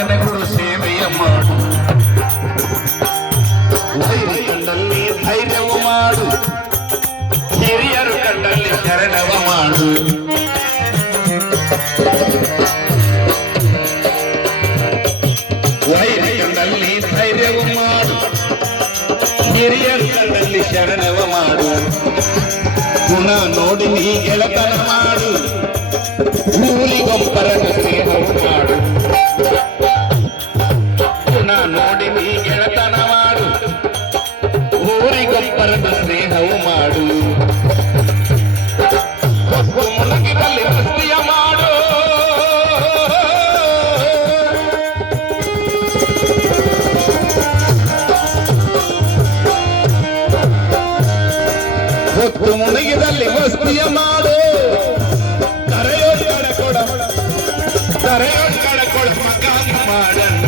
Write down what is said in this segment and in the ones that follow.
ನೆನೆ ಗುರು ಸೇವೆಯ ಮಾಡು ವೈರಿ ಕಂಡಲ್ಲಿ ಧೈರ್ಯವು ಮಾಡು ಹಿರಿಯರು ಕಂಡಲ್ಲಿ ಶರಣವ ಮಾಡು ವೈರಿ ಕಂಡಲ್ಲಿ ಧೈರ್ಯವು ಮಾಡು ಹಿರಿಯರು ಕಂಡಲ್ಲಿ ಶರಣವ ಮಾಡು ಗುಣ ನೋಡಿ ನೀ ಗೆಳತನ ಮಾಡು ಊರಿಗೊಬ್ಬರನ ಸ್ನೇಹವು ಮಾಡು ಗುಣ ನೋಡಿ ನೀ ಗೆಳತನ ಮಾಡು ಊರಿಗೊಬ್ಬರನ ಸ್ನೇಹವು ಮಾಡು ಮುಳುಗಿದಲ್ಲಿ ವಸ್ತಿಯ ಮಾಡು ಹೊತ್ತು ಮುಳುಗಿದಲ್ಲಿ ವಸ್ತಿಯ ಮಾಡು ಕರೆಯೋಡ ಕೊಡ ಮಗಾನ ಮಾಡಣ್ಣ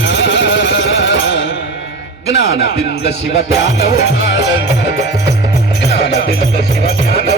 ಜ್ಞಾನದಿಂದ ಶಿವ ಧ್ಯಾನವು ಮಾಡಣ್ಣ ಜ್ಞಾನದಿಂದ ಶಿವ ಧ್ಯಾನ